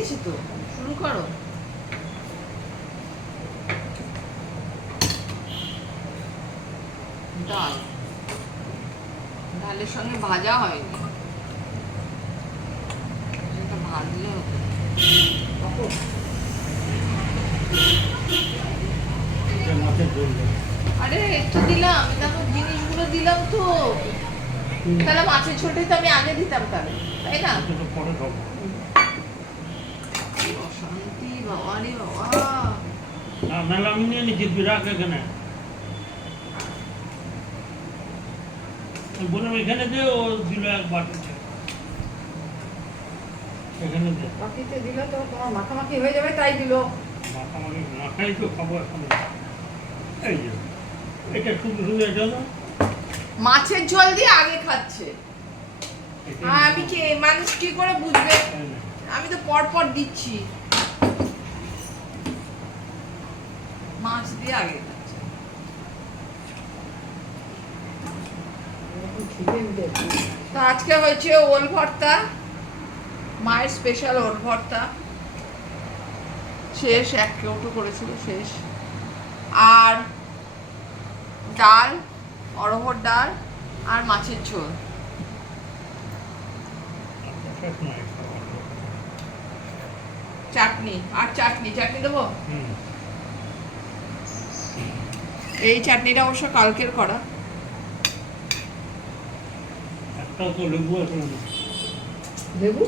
দিয়েছি তো শুরু করো। ডাল। ডালের সঙ্গে ভাজা হয়নি। এটা ভাজলে হতো। আরে একটু দিলাম। দেখো জিনিসগুলো দিলাম তো। তাহলে মাছের ঝোলটাই তো আমি আগে দিতাম তাহলে তাই না এটা তো পরে খাব অশান্তি বাবা রে বাবা আর আমি নিয়ে নিচ্ছি তুই রাখ এখানে বললাম এখানে দে ও দিল এক বাটিতে এখানে দে বাকিতে দিলে তো তোমার মাখামাখি হয়ে যাবে তাই দিল মাখামাখি মাখাই তো খাব এখন এই যে এটা শুধু শুধু এটা না মাছের ঝোল দিয়ে আগে খাচ্ছে। আর আমি কি মানুষ কি করে বুঝবে? আমি তো পর পর দিচ্ছি। দিয়ে আগে খাচ্ছে তো আজকে হয়েছে ওল ভর্তা মায়ের স্পেশাল ওল ভর্তা। শেষ এক কেউটো করেছিল শেষ। আর ডাল অরহর ডাল আর মাছের ঝোল। চাটনি। আর চাটনি চাটনি দেবো? এই চাটনিটা অবশ্য কালকের করা। লেবু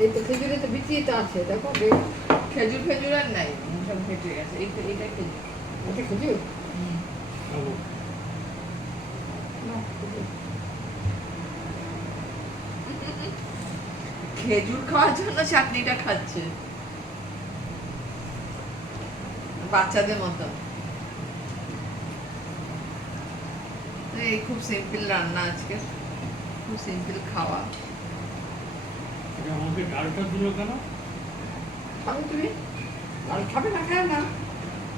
এই তো তো আছে দেখো আর নাই সব এইটা ওটা। খেজুর খাওয়ার জন্য চাটনিটা খাচ্ছে। বাচ্চাদের মতো এই খুব সিম্পল রান্না আজকে। খুব সিম্পল খাওয়া। আমাকে ডালটা দিল কেন? খাবে তুমি আর খাবে না খায় না।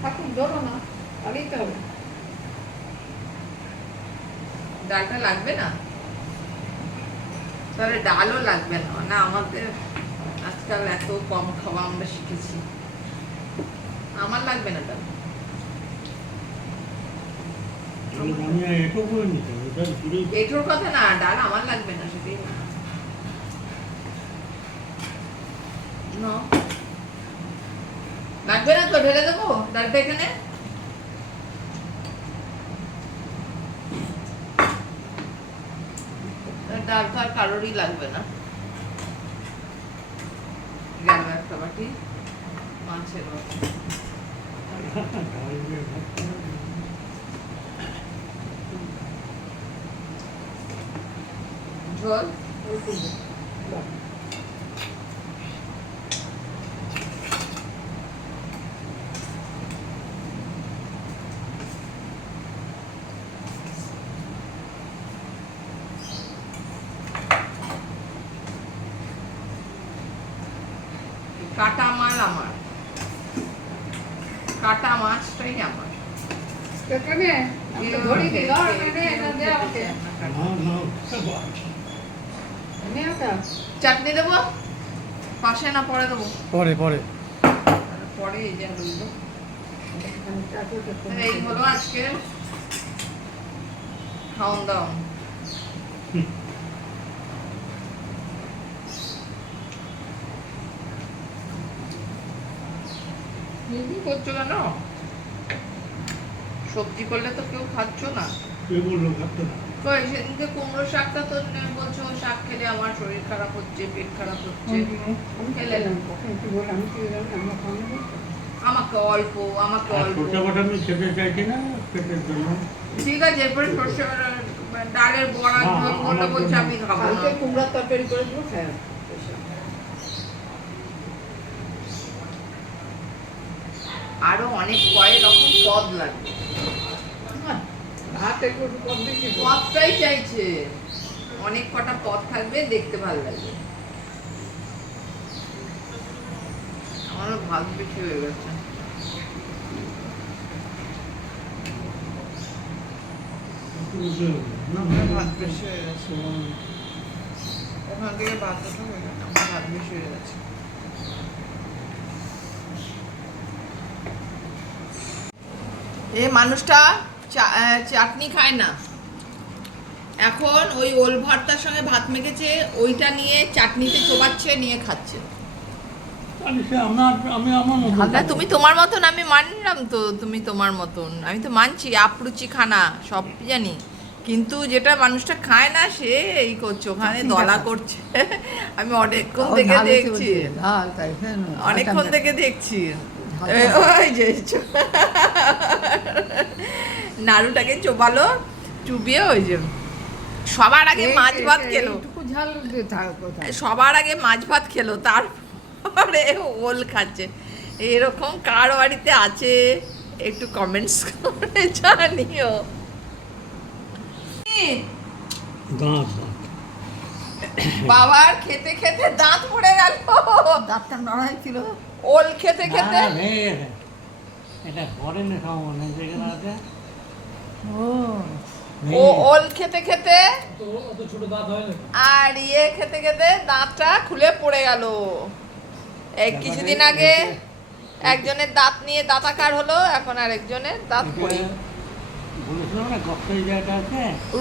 ঠাকুর ধরো না তাহলেই তো হবে। ডালটা লাগবে না? তাহলে ডালও লাগবে না। না আমাদের আজকাল এত কম খাওয়া আমরা শিখেছি। আমার লাগবে না ডাল আমি আমি এটো করে নিতাম এটা ঘুরে এটোর কথা না ডাল আমার লাগবে না সেটাই না। না। লাগবে না তো ঢেলে দেবো ডালটা এখানে। ডাল তো আর কারোরই লাগবে না। গেল একটা বাটি মাছের বাটি। ডাল দিয়ে ভাত করে দিই। ঝোল অল্প দে। বাহ। কাটা মাল আমার কাটা মাছটাই আমার এখানে? আমি তো ধরি দিল এনে এনে দে আমাকে। না না খাব। এনে ওটা চাটনি দেবো? পাশে না পরে দেবো? পরে পরে। পরে এই যে তাহলে এই হলো আজকে। খাওন দাওন করছ কেন? সবজি করলে তো কেউ খাচ্ছ না। কে বলল খাতে না। কই সেদিনকে কুমড়ো শাকটা তো বলছো শাক খেলে আমার শরীর খারাপ হচ্ছে পেট খারাপ হচ্ছে। আমি খেলাম কখন কি বলে আমি কি জানি আমরা খাব আমাকে অল্প আমাকে অল্প। আমি খেতে চাইছি না পেটের জন্য ঠিক আছে এরপরে সর্ষে ডালের বড়া ঝোল করলে বলছে আমি খাব না। তরকারি করে দেবো খায় আরও অনেক কয়েক রকম পদ লাগবে। পদটাই চাইছে। অনেক কটা পদ থাকবে, দেখতে ভালো লাগবে। আমারও ভাত বেশি হয়ে গেছে। ভাত বেশি হয়ে গেছে। ওখান থেকে ভাত হয়ে গেল আমার ভাত বেশি হয়ে গেছে। এ মানুষটা চাটনি খায় না। এখন ওই ওল ভর্তার সঙ্গে ভাত মেখেছে ওইটা নিয়ে চাটনিতে চোবাচ্ছে নিয়ে খাচ্ছে। তুমি তোমার মতন আমি মানলাম তো তুমি তোমার মতন। আমি তো মানছি আপরুচি খানা সব জানি। কিন্তু যেটা মানুষটা খায় না সে এই করছে ওখানে দলা করছে। আমি অনেকক্ষণ থেকে দেখছি। বলছে, ঝাল তাই ফেন অনেকক্ষণ থেকে দেখছি। ওই যে নাড়ুটাকে চোবালো চুবিয়ে ওই যে সবার আগে মাছ ভাত খেলো। সবার আগে মাছ ভাত খেলো তারপরে ওল খাচ্ছে। এরকম কার বাড়িতে আছে একটু কমেন্টস করে জানিও। দাঁত বাবার খেতে খেতে দাঁত পড়ে গেল। দাঁতটা নড়াই ছিল। ওল খেতে খেতে। এটা ঘরে না সম্ভাবনা যেখানে আছে। ও। ওল খেতে খেতে তো অত ছোট দাঁত হয় না। আর ইয়ে খেতে খেতে দাঁতটা খুলে পড়ে গেল। এই কিছুদিন আগে একজনের দাঁত নিয়ে দাঁতাকার হলো এখন আর একজনের দাঁত পড়ে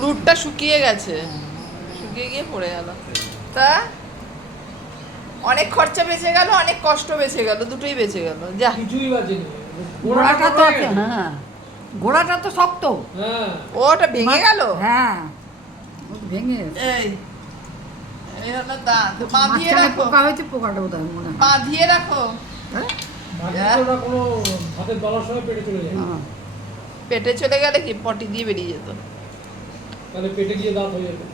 রুটটা শুকিয়ে গেছে। শুকিয়ে গিয়ে পড়ে গেল। তা অনেক খরচা বেঁচে গেল অনেক কষ্ট বেঁচে গেল দুটোই বেঁচে গেল। যা। কিছুই বাজেনি গোড়াটা তো পড়ে আছে গেছে। হ্যাঁ। গোড়াটা তো শক্ত। হ্যাঁ। ওটা ভেঙে গেল? হ্যাঁ ভেঙে এই এই হলো দাঁত বাঁধিয়ে মাঝখানে রাখো। পোকা হয়েছে পোকাটা বোধ হয় মনে হয়। বাঁধিয়ে রাখো। হ্যাঁ? পেটে চলে হ্যাঁ। পেটে চলে গেলে কি? পটি দিয়ে বেরিয়ে যেত। তাহলে পেটে গিয়ে দাঁত হয়ে যাবে